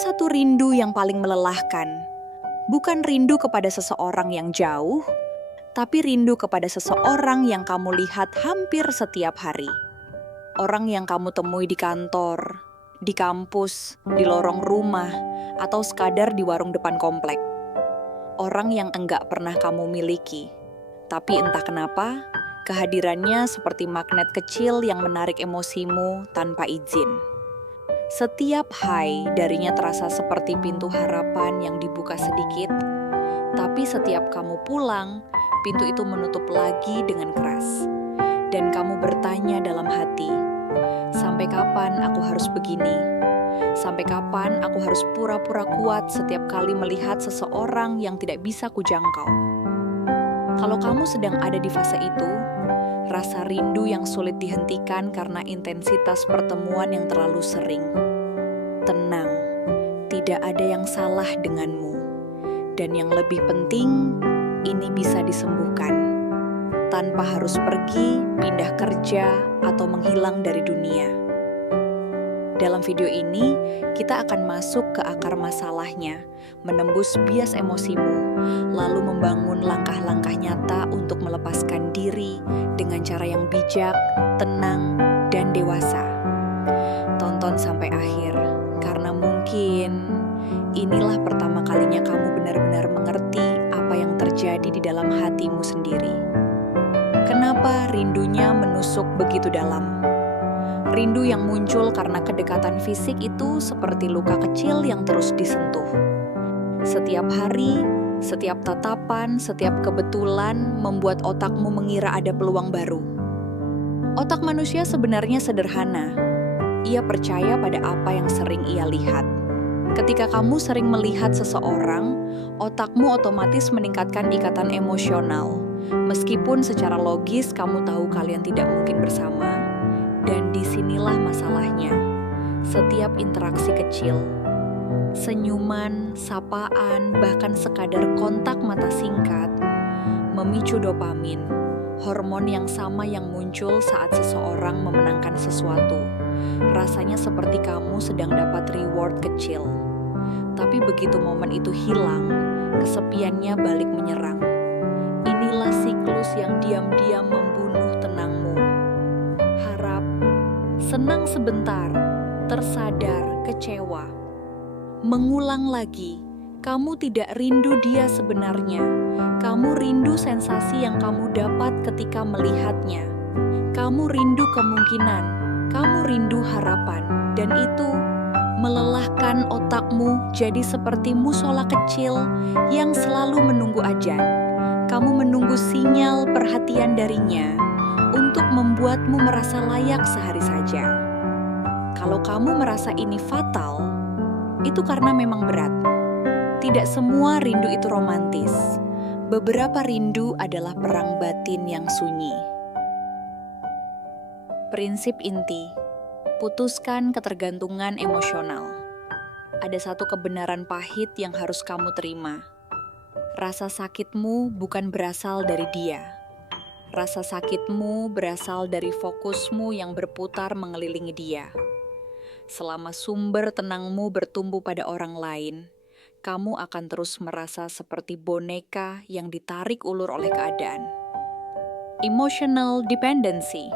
Ada satu rindu yang paling melelahkan. Bukan rindu kepada seseorang yang jauh, tapi rindu kepada seseorang yang kamu lihat hampir setiap hari. Orang yang kamu temui di kantor, di kampus, di lorong rumah, atau sekadar di warung depan komplek. Orang yang enggak pernah kamu miliki, tapi entah kenapa, kehadirannya seperti magnet kecil yang menarik emosimu tanpa izin. Setiap hai darinya terasa seperti pintu harapan yang dibuka sedikit, tapi setiap kamu pulang, pintu itu menutup lagi dengan keras. Dan kamu bertanya dalam hati, sampai kapan aku harus begini? Sampai kapan aku harus pura-pura kuat setiap kali melihat seseorang yang tidak bisa kujangkau? Kalau kamu sedang ada di fase itu, rasa rindu yang sulit dihentikan karena intensitas pertemuan yang terlalu sering. Tenang, tidak ada yang salah denganmu. Dan yang lebih penting, ini bisa disembuhkan. Tanpa harus pergi, pindah kerja, atau menghilang dari dunia. Dalam video ini, kita akan masuk ke akar masalahnya, menembus bias emosimu, lalu membangun langkah-langkah nyata untuk melepaskan diri dengan cara yang bijak, tenang, dan dewasa. Tonton sampai akhir, karena mungkin inilah pertama kalinya kamu benar-benar mengerti apa yang terjadi di dalam hatimu sendiri. Kenapa rindunya menusuk begitu dalam? Rindu yang muncul karena kedekatan fisik itu seperti luka kecil yang terus disentuh. Setiap hari, setiap tatapan, setiap kebetulan membuat otakmu mengira ada peluang baru. Otak manusia sebenarnya sederhana. Ia percaya pada apa yang sering ia lihat. Ketika kamu sering melihat seseorang, otakmu otomatis meningkatkan ikatan emosional. Meskipun secara logis kamu tahu kalian tidak mungkin bersama. Dan disinilah masalahnya. Setiap interaksi kecil, senyuman, sapaan, bahkan sekadar kontak mata singkat, memicu dopamin, hormon yang sama yang muncul saat seseorang memenangkan sesuatu. Rasanya seperti kamu sedang dapat reward kecil. Tapi begitu momen itu hilang, kesepiannya balik menyerang. Inilah siklus yang diam-diam membunuh tenangmu. Harap, senang sebentar, tersadar, kecewa. Mengulang lagi, kamu tidak rindu dia sebenarnya. Kamu rindu sensasi yang kamu dapat ketika melihatnya. Kamu rindu kemungkinan, kamu rindu harapan, dan itu melelahkan otakmu jadi seperti musola kecil yang selalu menunggu ajan. Kamu menunggu sinyal perhatian darinya untuk membuatmu merasa layak sehari saja. Kalau kamu merasa ini fatal, itu karena memang berat. Tidak semua rindu itu romantis. Beberapa rindu adalah perang batin yang sunyi. Prinsip inti, putuskan ketergantungan emosional. Ada satu kebenaran pahit yang harus kamu terima. Rasa sakitmu bukan berasal dari dia. Rasa sakitmu berasal dari fokusmu yang berputar mengelilingi dia. Selama sumber tenangmu bertumbuh pada orang lain, kamu akan terus merasa seperti boneka yang ditarik ulur oleh keadaan. Emotional dependency.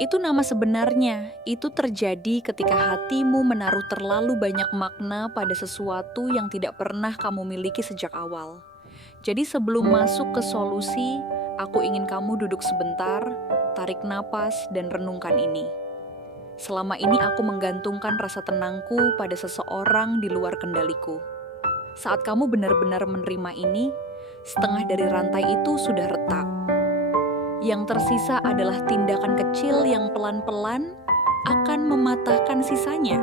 Itu nama sebenarnya. Itu terjadi ketika hatimu menaruh terlalu banyak makna pada sesuatu yang tidak pernah kamu miliki sejak awal. Jadi sebelum masuk ke solusi, aku ingin kamu duduk sebentar, tarik napas, dan renungkan ini. Selama ini aku menggantungkan rasa tenangku pada seseorang di luar kendaliku. Saat kamu benar-benar menerima ini, setengah dari rantai itu sudah retak. Yang tersisa adalah tindakan kecil yang pelan-pelan akan mematahkan sisanya.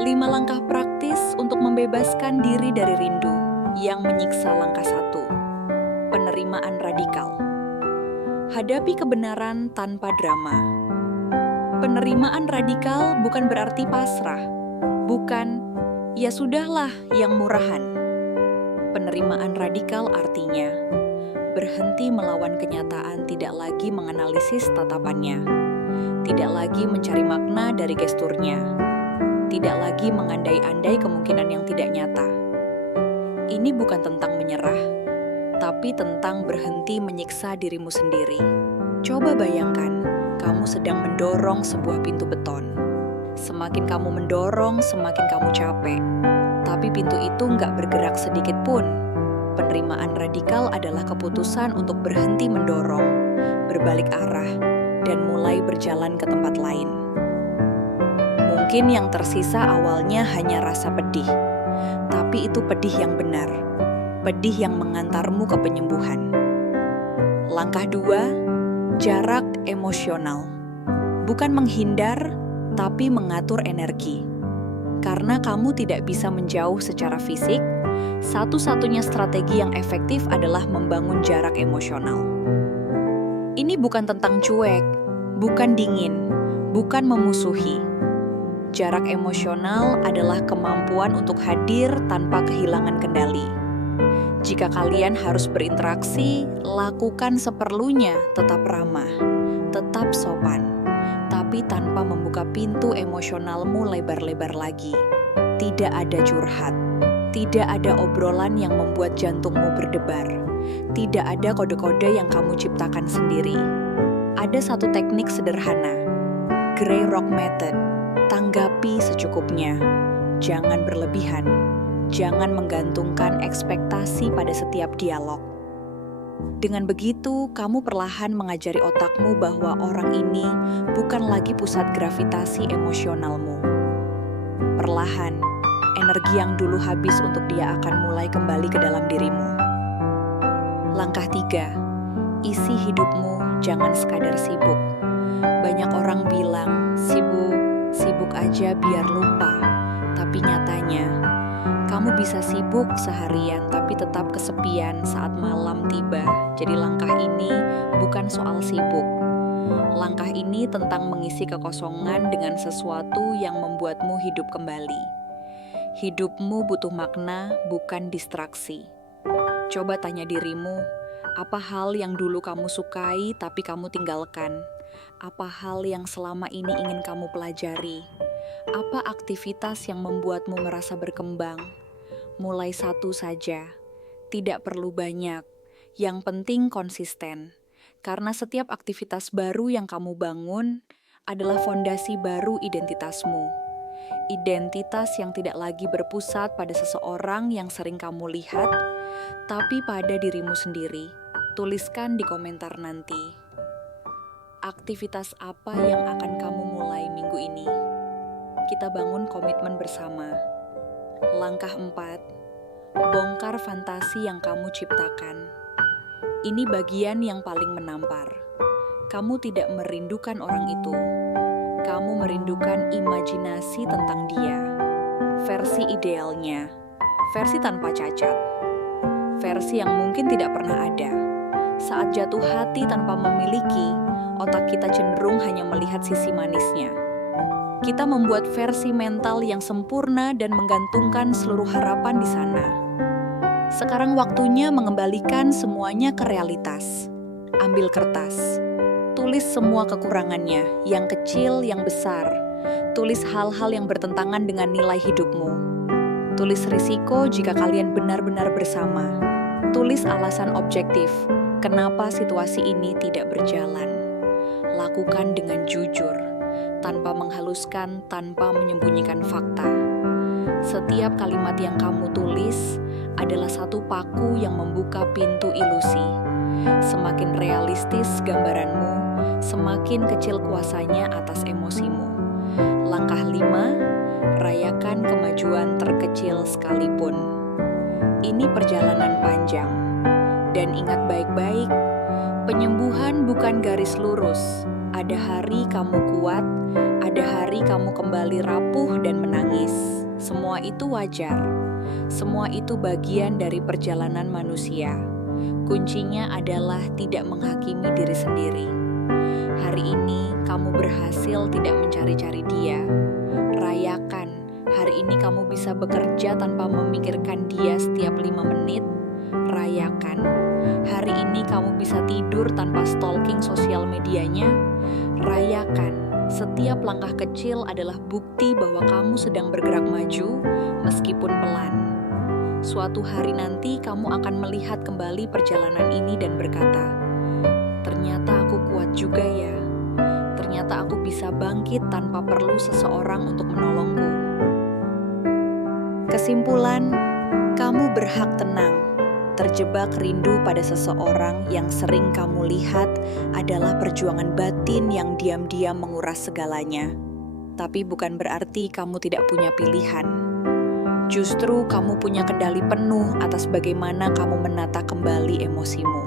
5 langkah praktis untuk membebaskan diri dari rindu yang menyiksa. Langkah 1. Penerimaan radikal. Hadapi kebenaran tanpa drama. Penerimaan radikal bukan berarti pasrah. Bukan, ya sudahlah yang murahan. Penerimaan radikal artinya berhenti melawan kenyataan, tidak lagi menganalisis tatapannya, tidak lagi mencari makna dari gesturnya, tidak lagi mengandai-andai kemungkinan yang tidak nyata. Ini bukan tentang menyerah, tapi tentang berhenti menyiksa dirimu sendiri. Coba bayangkan, kamu sedang mendorong sebuah pintu beton. Semakin kamu mendorong, semakin kamu capek. Tapi pintu itu nggak bergerak sedikit pun. Penerimaan radikal adalah keputusan untuk berhenti mendorong, berbalik arah, dan mulai berjalan ke tempat lain. Mungkin yang tersisa awalnya hanya rasa pedih, tapi itu pedih yang benar, pedih yang mengantarmu ke penyembuhan. Langkah 2, jarak emosional. Bukan menghindar, tapi mengatur energi. Karena kamu tidak bisa menjauh secara fisik, satu-satunya strategi yang efektif adalah membangun jarak emosional. Ini bukan tentang cuek, bukan dingin, bukan memusuhi. Jarak emosional adalah kemampuan untuk hadir tanpa kehilangan kendali. Jika kalian harus berinteraksi, lakukan seperlunya, tetap ramah, tetap sopan, tapi tanpa membuka pintu emosionalmu lebar-lebar lagi. Tidak ada curhat, tidak ada obrolan yang membuat jantungmu berdebar, tidak ada kode-kode yang kamu ciptakan sendiri. Ada satu teknik sederhana, Grey Rock Method. Tanggapi secukupnya, jangan berlebihan, jangan menggantungkan ekspektasi pada setiap dialog. Dengan begitu, kamu perlahan mengajari otakmu bahwa orang ini bukan lagi pusat gravitasi emosionalmu. Perlahan, energi yang dulu habis untuk dia akan mulai kembali ke dalam dirimu. Langkah 3, isi hidupmu jangan sekadar sibuk. Banyak orang bilang, sibuk aja biar lupa. Tapi nyatanya, kamu bisa sibuk seharian tapi tetap kesepian saat malam tiba. Jadi langkah ini bukan soal sibuk. Langkah ini tentang mengisi kekosongan dengan sesuatu yang membuatmu hidup kembali. Hidupmu butuh makna, bukan distraksi. Coba tanya dirimu, apa hal yang dulu kamu sukai tapi kamu tinggalkan? Apa hal yang selama ini ingin kamu pelajari? Apa aktivitas yang membuatmu merasa berkembang? Mulai satu saja, tidak perlu banyak. Yang penting konsisten. Karena setiap aktivitas baru yang kamu bangun adalah fondasi baru identitasmu. Identitas yang tidak lagi berpusat pada seseorang yang sering kamu lihat, tapi pada dirimu sendiri. Tuliskan di komentar nanti. Aktivitas apa yang akan kamu mulai minggu ini? Kita bangun komitmen bersama. Langkah 4, bongkar fantasi yang kamu ciptakan. Ini bagian yang paling menampar. Kamu tidak merindukan orang itu. Kamu merindukan imajinasi tentang dia. Versi idealnya, versi tanpa cacat. Versi yang mungkin tidak pernah ada. Saat jatuh hati tanpa memiliki, otak kita cenderung hanya melihat sisi manisnya. Kita membuat versi mental yang sempurna dan menggantungkan seluruh harapan di sana. Sekarang waktunya mengembalikan semuanya ke realitas. Ambil kertas. Tulis semua kekurangannya, yang kecil, yang besar. Tulis hal-hal yang bertentangan dengan nilai hidupmu. Tulis risiko jika kalian benar-benar bersama. Tulis alasan objektif, kenapa situasi ini tidak berjalan. Lakukan dengan jujur, tanpa menghaluskan, tanpa menyembunyikan fakta. Setiap kalimat yang kamu tulis adalah satu paku yang membuka pintu ilusi. Semakin realistis gambaranmu, semakin kecil kuasanya atas emosimu. Langkah 5, rayakan kemajuan terkecil sekalipun. Ini perjalanan panjang. Dan ingat baik-baik, penyembuhan bukan garis lurus. Ada hari kamu kuat, ada hari kamu kembali rapuh dan menangis. Semua itu wajar. Semua itu bagian dari perjalanan manusia. Kuncinya adalah tidak menghakimi diri sendiri. Hari ini kamu berhasil tidak mencari-cari dia. Rayakan, hari ini kamu bisa bekerja tanpa memikirkan dia setiap 5 menit. Rayakan, hari ini kamu bisa tidur tanpa stalking sosial medianya. Rayakan, Setiap langkah kecil adalah bukti bahwa kamu sedang bergerak maju, meskipun pelan. Suatu hari nanti kamu akan melihat kembali perjalanan ini dan berkata, "Ternyata aku kuat juga ya. Ternyata aku bisa bangkit tanpa perlu seseorang untuk menolongku." Kesimpulan, kamu berhak tenang. Terjebak rindu pada seseorang yang sering kamu lihat adalah perjuangan batin yang diam-diam menguras segalanya. Tapi bukan berarti kamu tidak punya pilihan. Justru kamu punya kendali penuh atas bagaimana kamu menata kembali emosimu.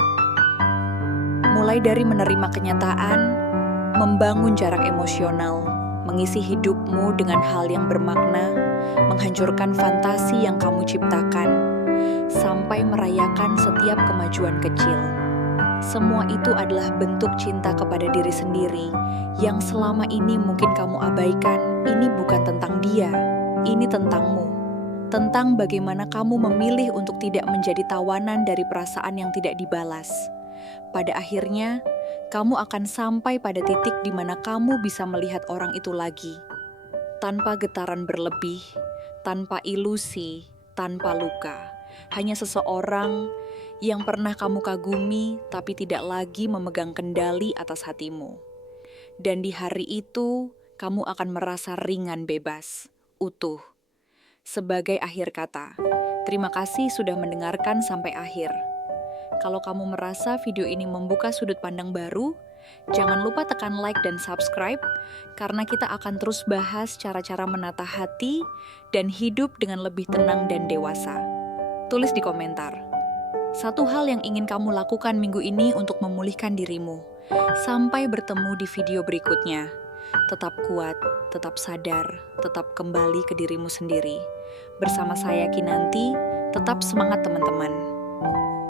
Mulai dari menerima kenyataan, membangun jarak emosional, mengisi hidupmu dengan hal yang bermakna, menghancurkan fantasi yang kamu ciptakan, sampai merayakan setiap kemajuan kecil. Semua itu adalah bentuk cinta kepada diri sendiri yang selama ini mungkin kamu abaikan. Ini bukan tentang dia, ini tentangmu. Tentang bagaimana kamu memilih untuk tidak menjadi tawanan dari perasaan yang tidak dibalas. Pada akhirnya, kamu akan sampai pada titik di mana kamu bisa melihat orang itu lagi. Tanpa getaran berlebih, tanpa ilusi, tanpa luka. Hanya seseorang yang pernah kamu kagumi tapi tidak lagi memegang kendali atas hatimu. Dan di hari itu, kamu akan merasa ringan bebas, utuh. Sebagai akhir kata, terima kasih sudah mendengarkan sampai akhir. Kalau kamu merasa video ini membuka sudut pandang baru, jangan lupa tekan like dan subscribe, karena kita akan terus bahas cara-cara menata hati dan hidup dengan lebih tenang dan dewasa. Tulis di komentar, satu hal yang ingin kamu lakukan minggu ini untuk memulihkan dirimu. Sampai bertemu di video berikutnya. Tetap kuat, tetap sadar, tetap kembali ke dirimu sendiri. Bersama saya Kinanti, tetap semangat teman-teman.